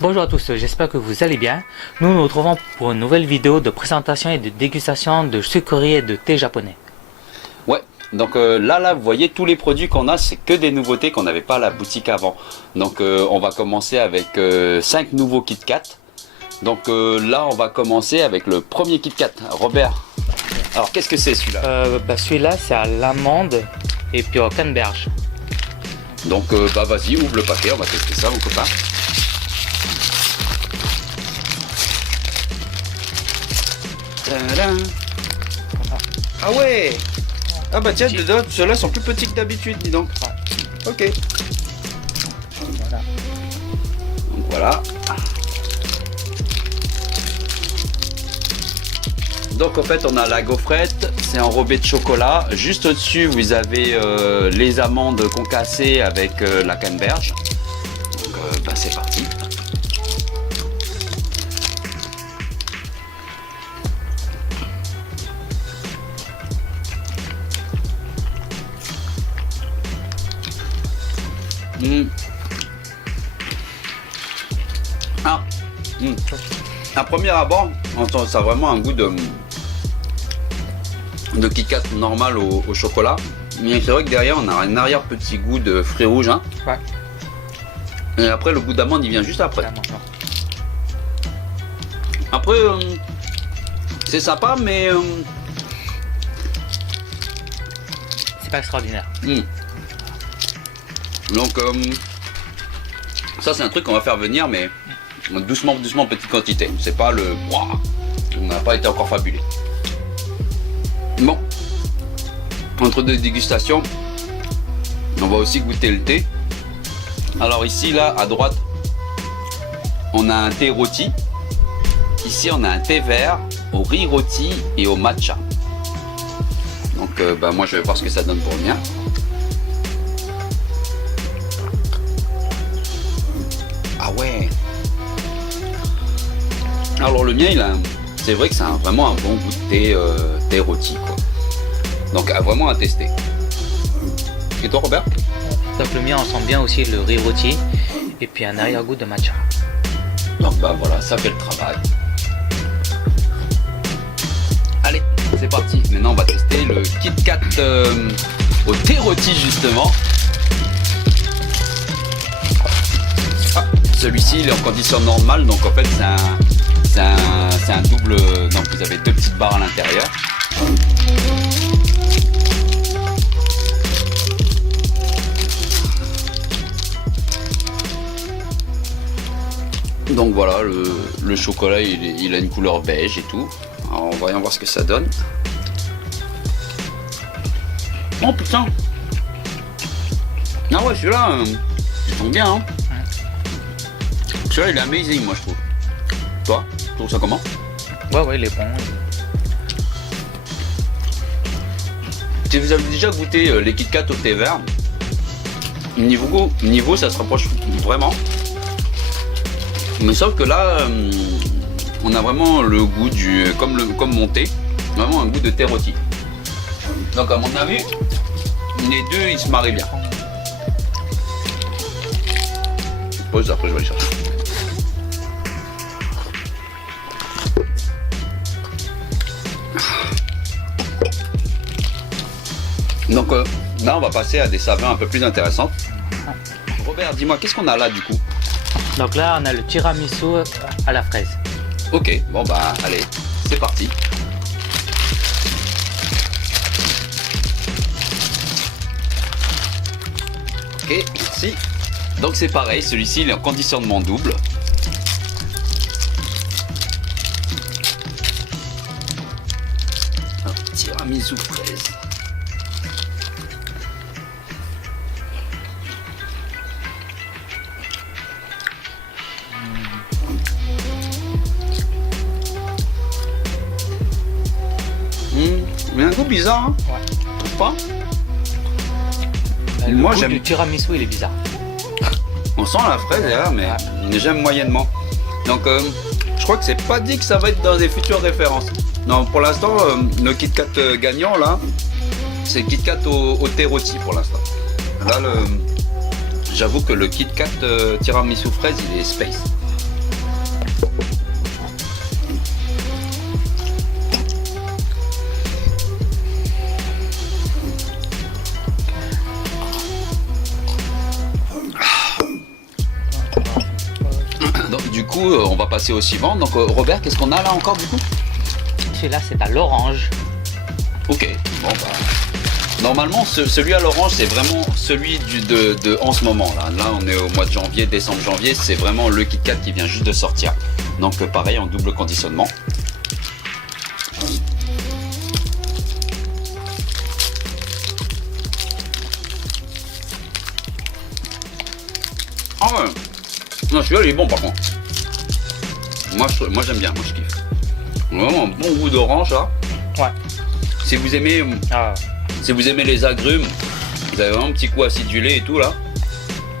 Bonjour à tous, j'espère que vous allez bien. Nous nous retrouvons pour une nouvelle vidéo de présentation et de dégustation de sucreries et de thé japonais. Ouais, donc là, vous voyez, tous les produits qu'on a, c'est que des nouveautés qu'on n'avait pas à la boutique avant. Donc on va commencer avec 5 nouveaux Kit Kat. Donc là, on va commencer avec le premier Kit Kat. Robert, alors qu'est-ce que c'est celui-là? Celui-là, c'est à l'amande et puis au canneberge. Donc vas-y, ouvre le paquet, on va tester ça, mon copain. Tadam. Ah ouais. Ah bah tiens, ceux-là sont plus petits que d'habitude, dis donc. Ok. Voilà. Donc voilà. Donc en fait on a la gaufrette, c'est enrobé de chocolat. Juste au-dessus vous avez les amandes concassées avec la canneberge. Donc c'est parti. Ah, à premier abord, ça a vraiment un goût de Kit Kat normal au chocolat. Mais c'est vrai que derrière on a un arrière petit goût de fruits rouges. Hein. Ouais. Et après le goût d'amande il vient juste après. Après c'est sympa mais C'est pas extraordinaire. Donc ça c'est un truc qu'on va faire venir mais doucement petite quantité. C'est pas le waouh, on n'a pas été encore fabulé. Bon, entre deux dégustations, on va aussi goûter le thé. Alors ici là à droite, on a un thé rôti. Ici on a un thé vert au riz rôti et au matcha. Donc moi je vais voir ce que ça donne pour le mien. Ah ouais. Alors le mien c'est vrai que c'est vraiment un bon goût de thé rôti quoi. Donc vraiment à tester. Et toi Robert? Donc le mien on sent bien aussi le riz rôti et puis un arrière-goût de matcha. Donc voilà, ça fait le travail. Allez, c'est parti. Maintenant on va tester le Kit Kat au thé rôti justement. Ah, celui-ci il est en condition normale, donc en fait c'est un double, donc vous avez deux petites barres à l'intérieur. Donc voilà, le chocolat il a une couleur beige et tout. Alors on va voir ce que ça donne. Oh putain. Ah ouais, celui-là, il tombe bien hein. Celui-là il est amazing moi je trouve. Toi, tu trouves ça comment? Ouais, il est bon. Si vous avez déjà goûté les Kit Kat au thé vert, niveau ça se rapproche vraiment. Mais sauf que là, on a vraiment le goût comme mon thé, vraiment un goût de thé rôti. Donc à mon avis, les deux ils se marient bien. Je pose, après je vais aller chercher. Donc là on va passer à des saveurs un peu plus intéressantes. Robert, dis-moi, qu'est-ce qu'on a là du coup? Donc là on a le tiramisu à la fraise. Ok, bon bah allez, c'est parti. Ok, merci. Donc c'est pareil, celui-ci il est en conditionnement double. Alors, tiramisu fraise. Mais un goût bizarre, hein? Ouais. Pas? Moi j'aime. Le tiramisu il est bizarre. On sent la fraise là, mais j'aime moyennement. Donc je crois que c'est pas dit que ça va être dans des futures références. Non, pour l'instant, le Kit Kat gagnant là, c'est Kit Kat au thé rôti pour l'instant. Là, j'avoue que le Kit Kat tiramisu fraise, il est space. Donc, du coup, on va passer au suivant. Donc, Robert, qu'est-ce qu'on a là encore du coup? Celui-là, c'est à l'orange. Ok, bon bah. Normalement, celui à l'orange, c'est vraiment celui de en ce moment. Là, on est au mois de janvier, décembre, janvier. C'est vraiment le Kit Kat qui vient juste de sortir. Donc, pareil, en double conditionnement. Ah ouais. Non, celui-là, il est bon par contre. Moi j'aime bien, moi je kiffe. Vraiment un bon goût d'orange là. Ouais. Si vous aimez, si vous aimez les agrumes, vous avez vraiment un petit coup acidulé et tout là.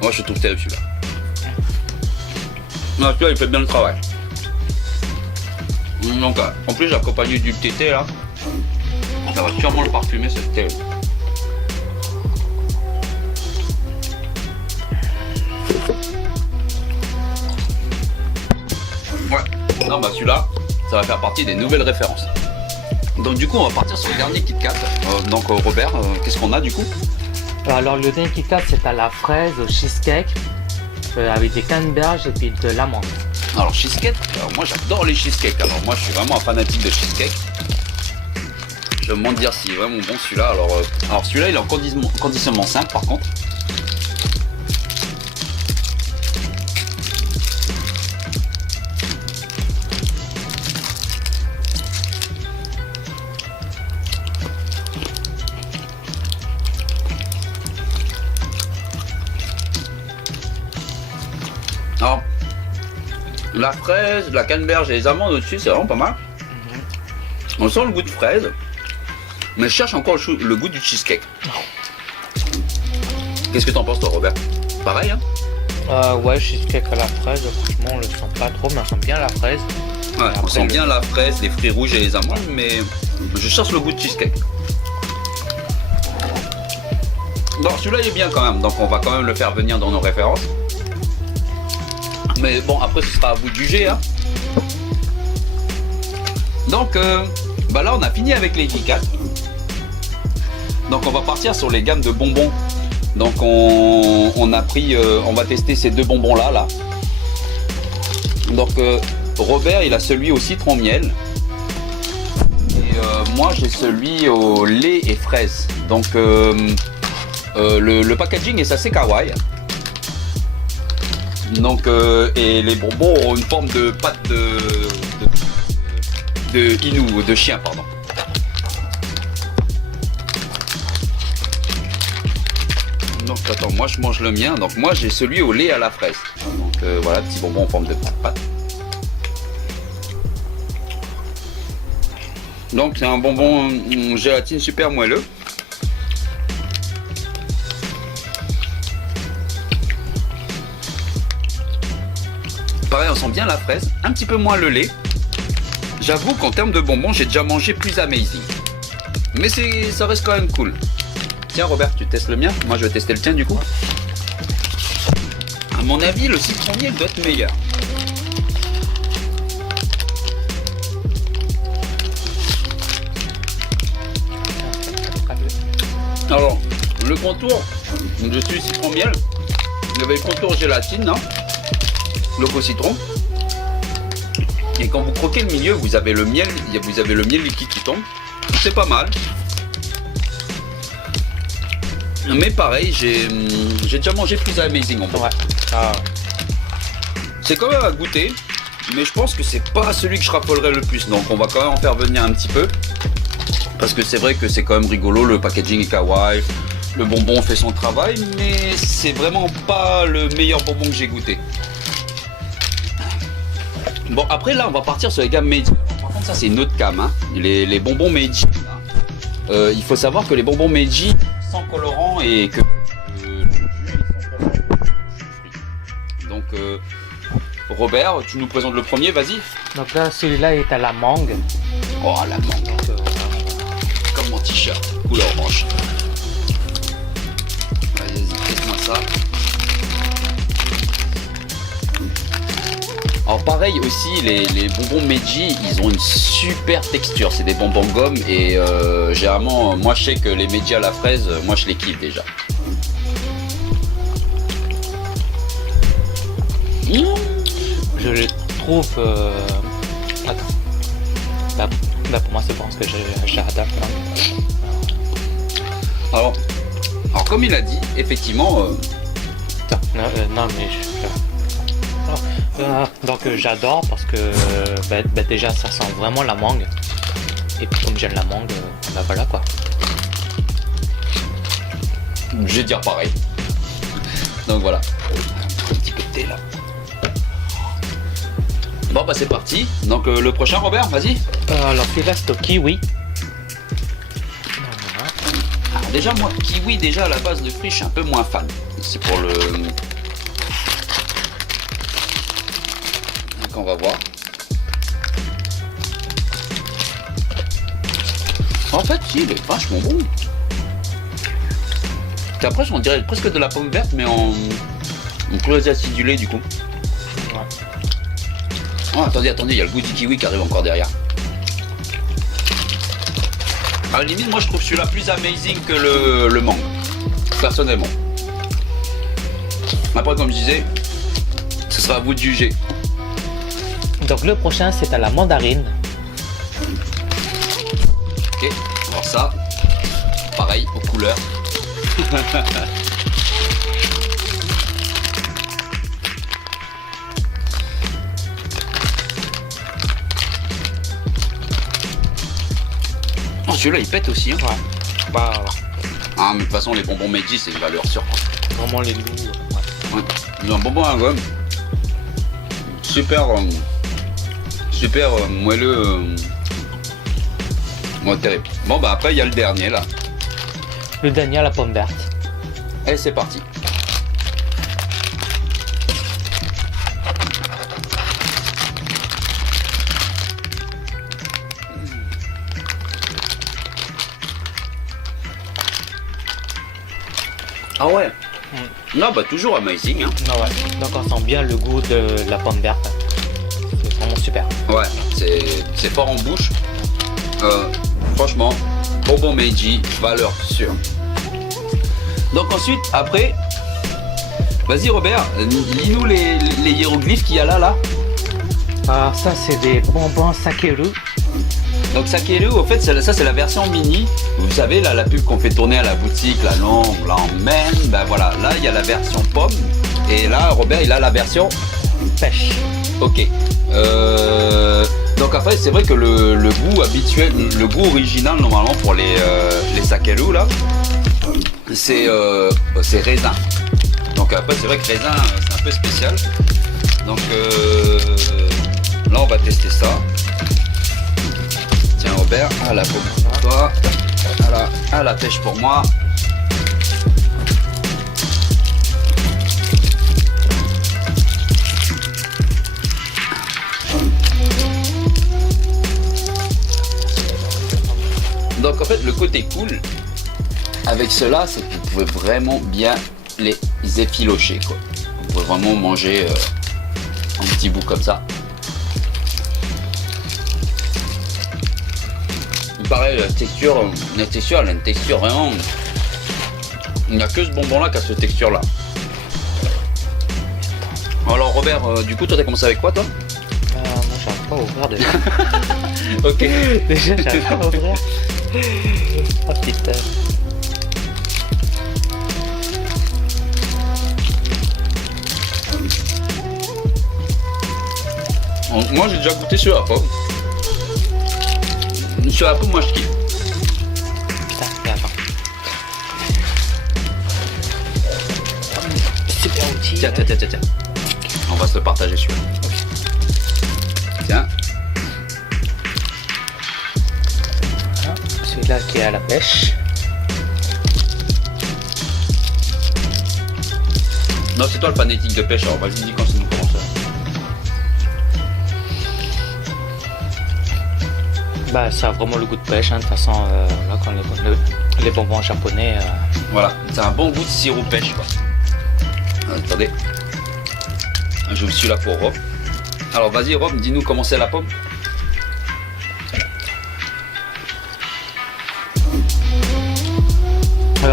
Moi je trouve terrible celui-là. Non, celui-là il fait bien le travail. Donc en plus accompagné du thé là, ça va sûrement le parfumer ce thé. Ouais, non bah celui-là, ça va faire partie des nouvelles références. Donc du coup on va partir sur le dernier Kit Kat. Donc Robert, qu'est-ce qu'on a du coup? Alors le dernier Kit Kat, c'est à la fraise, au cheesecake, avec des canneberges et puis de l'amande. Alors cheesecake, alors moi j'adore les cheesecakes. Alors moi je suis vraiment un fanatique de cheesecake. Je me demande dire s'il est vraiment bon celui-là. Alors celui-là il est en conditionnement simple par contre. Alors, la fraise, la canneberge et les amandes au-dessus, c'est vraiment pas mal. On sent le goût de fraise, mais je cherche encore le goût du cheesecake. Qu'est-ce que t'en penses toi Robert? Pareil hein? Ouais, cheesecake à la fraise, franchement on le sent pas trop, mais on sent bien la fraise. Ouais, on sent bien la fraise, les fruits rouges et les amandes, mais je cherche le goût de cheesecake. Bon, celui-là il est bien quand même, donc on va quand même le faire venir dans nos références. Mais bon, après ce sera à vous de juger hein. Donc bah là on a fini avec les Kit Kat. Donc on va partir sur les gammes de bonbons. Donc on a pris, on va tester ces deux bonbons là. Donc Robert il a celui au citron miel. Et moi j'ai celui au lait et fraise. Donc le packaging est assez kawaii. Donc et les bonbons auront une forme de pâte de Inou, de chien pardon. Donc attends, moi je mange le mien. Donc moi j'ai celui au lait à la fraise. Donc voilà, petit bonbon en forme de pâte. Donc c'est un bonbon gélatine super moelleux. Pareil, on sent bien la fraise, un petit peu moins le lait. J'avoue qu'en termes de bonbons, j'ai déjà mangé plus amazing. Mais ça reste quand même cool. Tiens Robert, tu testes le mien? Moi je vais tester le tien du coup. À mon avis, le citron miel doit être meilleur. Alors, le contour, je suis citron miel. Il y avait le contour gélatine, hein, loco citron. Et quand vous croquez le milieu, vous avez le miel, liquide qui tombe. C'est pas mal. Mais pareil, j'ai déjà mangé plus amazing en fait. Ouais. C'est quand même à goûter, mais je pense que c'est pas celui que je raffolerai le plus. Donc on va quand même en faire venir un petit peu. Parce que c'est vrai que c'est quand même rigolo, le packaging est kawaii, le bonbon fait son travail, mais c'est vraiment pas le meilleur bonbon que j'ai goûté. Bon après là on va partir sur les gammes Meiji. Par contre ça c'est une autre gamme, hein. Les bonbons Meiji. Il faut savoir que les bonbons Meiji sans colorant et que donc Robert, tu nous présentes le premier, vas-y. Donc là celui-là est à la mangue. Oh la mangue. Comme mon t-shirt, couleur orange. Vas-y, teste-moi ça. Alors pareil aussi, les bonbons Meiji, ils ont une super texture. C'est des bonbons gomme et généralement, moi je sais que les Meiji à la fraise, moi je les kiffe déjà. Je trouve... Attends. Bah, pour moi c'est bon parce que j'adore. Alors comme il a dit, effectivement... Attends, non mais donc j'adore parce que déjà ça sent vraiment la mangue. Et puis comme j'aime la mangue, bah voilà quoi. Je vais dire pareil. Donc voilà. Un petit peu de thé là. Bon bah c'est parti. Donc le prochain Robert, vas-y. Alors celui-là c'est au kiwi. Alors, déjà moi, kiwi déjà à la base de fruits, je suis un peu moins fan. C'est pour le... Donc on va voir. En fait si, il est vachement bon. Et après on dirait presque de la pomme verte mais en plus acidulé du coup. Ouais. Oh, attendez, il y a le goût du kiwi qui arrive encore derrière. À la limite, moi je trouve celui-là plus amazing que le mangue, personnellement. Après, comme je disais, ce sera à vous de juger. Donc le prochain c'est à la mandarine. Ok, alors ça, pareil, aux couleurs. Oh, celui-là il pète aussi. Hein. Ouais. Bah Ah, mais de toute façon, les bonbons Meiji c'est une valeur sûre. vraiment les goûts. Ouais. Ils ont un bonbon à gomme. Super, moelleux. Ouais, terrible. Bon, bah après, il y a le dernier là. Le dernier à la pomme verte. Et c'est parti. Ah ouais. Non, bah toujours amazing. Hein. Ah ouais. Donc on sent bien le goût de la pomme verte. C'est vraiment super. Ouais, c'est fort en bouche. Franchement, bonbon Meiji, valeur sûre. Donc ensuite, après, vas-y Robert, lis-nous les hiéroglyphes qu'il y a là. Alors ça c'est des bonbons Sakeru. Donc Sakeru, au fait, ça c'est la version mini. Vous savez, là, la pub qu'on fait tourner à la boutique, la longue, l'emmène, ben voilà, là il y a la version pomme. Et là, Robert, il a la version Pêche. ok. Donc après, c'est vrai que le goût habituel, le goût original normalement pour les Sakeru là, c'est raisin. Donc après, c'est vrai que raisin, c'est un peu spécial. Donc là, on va tester ça. Tiens Robert, à la pomme pour toi, à la pêche pour moi. Donc en fait le côté cool avec cela c'est que vous pouvez vraiment bien les effilocher quoi. Vous pouvez vraiment manger un petit bout comme ça. Pareil, la texture elle a une texture vraiment... Il n'y a que ce bonbon là qui a cette texture là. Alors Robert, du coup toi t'as commencé avec quoi toi? Moi j'arrive pas à ouvrir déjà. Ok. Déjà j'arrive pas à ouvrir. Oh putain. Moi j'ai déjà goûté sur la pomme. Sur la pomme moi je kiffe. Putain, mais attends. Super outil. Tiens. On va se le partager celui-là. Tiens. Celui-là qui est à la pêche. Non c'est toi le fanatique de pêche, alors vas-y dis quand c'est nous commence. Bah ça a vraiment le goût de pêche, hein. De toute façon là quand les bonbons japonais. Voilà, c'est un bon goût de sirop pêche quoi. Attendez. Je vous suis là pour Rob. Alors vas-y Rob, dis-nous comment c'est la pomme.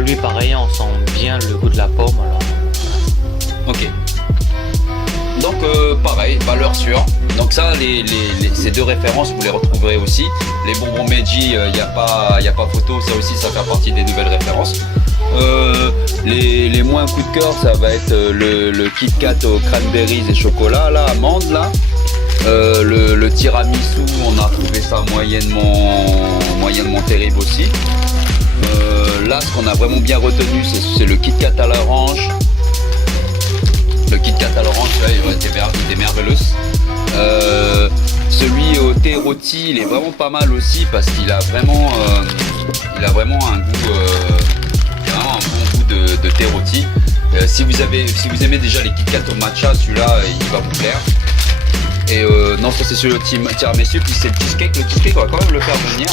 Lui pareil, on sent bien le goût de la pomme alors. Ok. Donc pareil, valeur sûre. Donc ça, ces deux références, vous les retrouverez aussi. Les bonbons Meiji, il n'y a pas photo, ça aussi, ça fait partie des nouvelles références. Les moins coup de cœur, ça va être le Kit Kat au cranberries et chocolat, là, amande, là. Le tiramisu, on a trouvé ça moyennement terrible aussi. Là, ce qu'on a vraiment bien retenu, c'est le Kit Kat à l'orange. Le Kit Kat à l'orange, il était merveilleux. Celui au thé rôti, il est vraiment pas mal aussi parce qu'il a vraiment, un goût, vraiment un bon goût de thé rôti. Si vous aimez déjà les Kit Kat au matcha, celui-là, il va vous plaire. Et non, ça c'est sur le tiramisu, puis c'est le cheesecake. Le cheesecake, on va quand même le faire venir.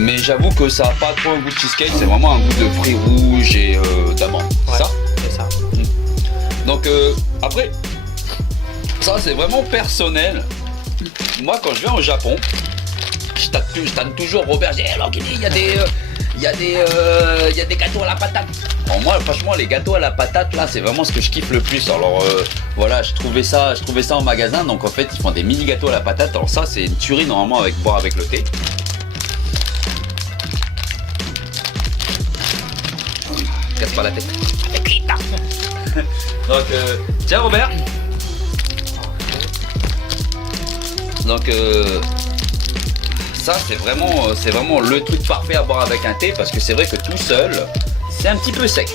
Mais j'avoue que ça n'a pas trop un goût de cheesecake, c'est vraiment un goût de fruits rouges et d'amande. Ouais, c'est ça? C'est ça. Donc après, ça c'est vraiment personnel. Moi quand je viens au Japon, je tâte toujours Robert, j'ai alors qu'il dit il y a des gâteaux à la patate. Alors moi franchement les gâteaux à la patate là c'est vraiment ce que je kiffe le plus. Alors voilà, je trouvais ça en magasin, donc en fait ils font des mini gâteaux à la patate. Alors ça c'est une tuerie normalement boire avec le thé. Casse pas la tête. Avec l'Ita. Donc tiens Robert. Donc ça c'est vraiment le truc parfait à boire avec un thé parce que c'est vrai que tout seul c'est un petit peu sec.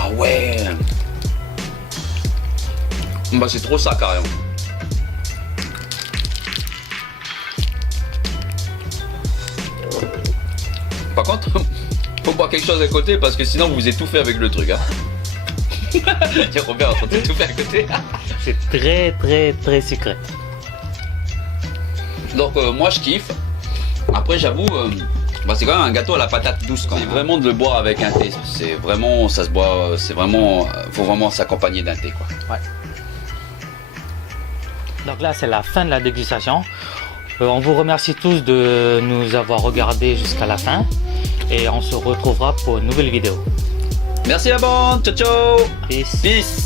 Ah ouais. Bah c'est trop ça carrément. Par contre, faut boire quelque chose à côté parce que sinon vous étouffez avec le truc. Hein. Tiens Robert en train d'étouffer à côté. C'est très très très sucré. Donc moi je kiffe. Après j'avoue, c'est quand même un gâteau à la patate douce quand même. Vraiment de le boire avec un thé. C'est vraiment, ça se boit, faut vraiment s'accompagner d'un thé quoi. Ouais. Donc là c'est la fin de la dégustation. On vous remercie tous de nous avoir regardés jusqu'à la fin et on se retrouvera pour une nouvelle vidéo. Merci la bande, ciao ciao. Peace. Peace.